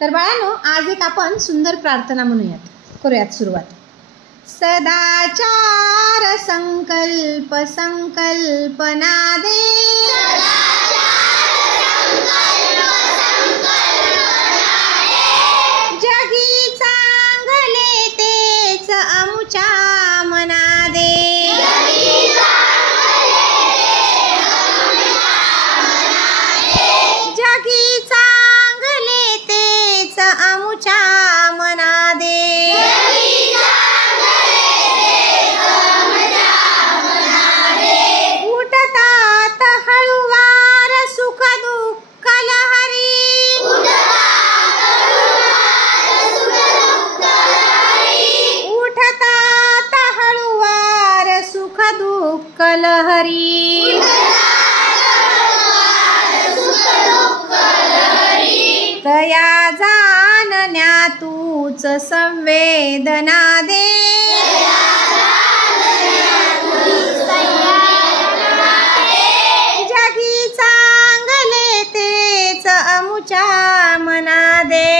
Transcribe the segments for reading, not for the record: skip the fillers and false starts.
तर बाळांनो, आज एक आपण सुंदर प्रार्थना म्हणूयात, करूयात सुरुवात. सदाचार संकल्प संकल्पना दे, जगी चांगले तेच आमुच्या मना दे. जगी चांगले तेच आमुच्या मना दे. उठतात हळुवार सुख दुःख लहरी, उठतात हळुवार सुख दुःख लहरी. तया जाणण्या तूच संवेदना दे, जगी चांगले तेच आमुच्या मना दे.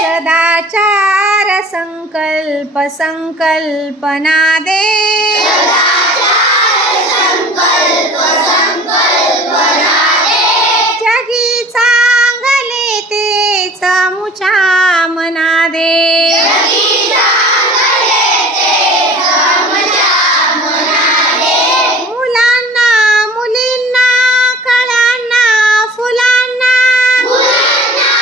सदाचार संकल्प संकल्पना दे, जगी चांगले तेच आमुच्या मना दे. मुलांना मुलींना कळ्यांना फुलांना, मुलांना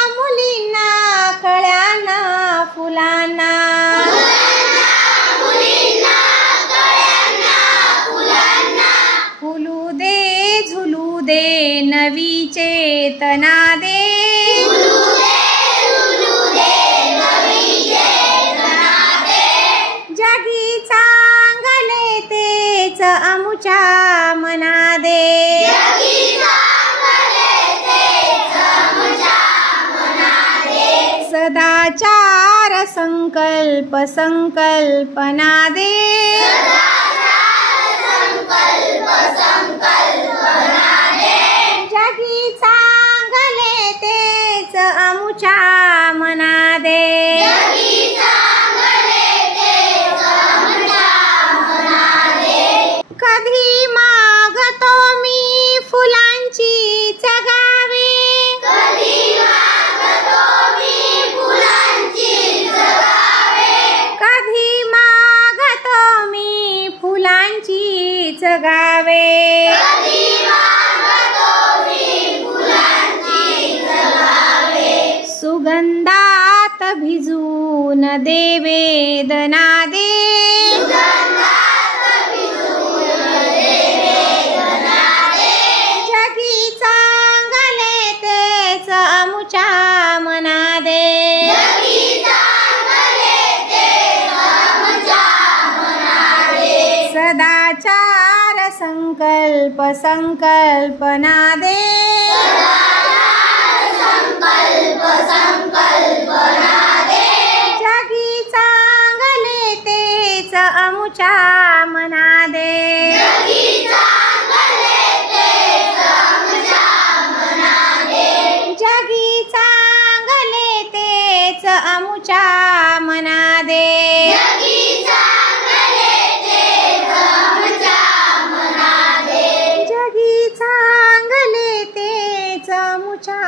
मुलींना कळ्यांना फुलांना, फुलू दे झुलू दे नवी चेतना दे, जगी चांगले तेच आमुच्या मना दे. सदाचार संकल्प संकल्पना दे, जगी चांगले तेच आमुच्या मना दे. कधी मागतो मी फुलांची जगावे, कधी मागतो मी फुलांची जगावे. सुगंधात भिजून दे वेदना दे, जगी चांगले तेच आमुच्या मना दे. सदाचार संकल्प संकल्पना दे, जगी चांगले तेच आमुच्या मना दे. जगी चांगले तेच आमुच्या मना दे. जगी चांगले तेच आमुच्या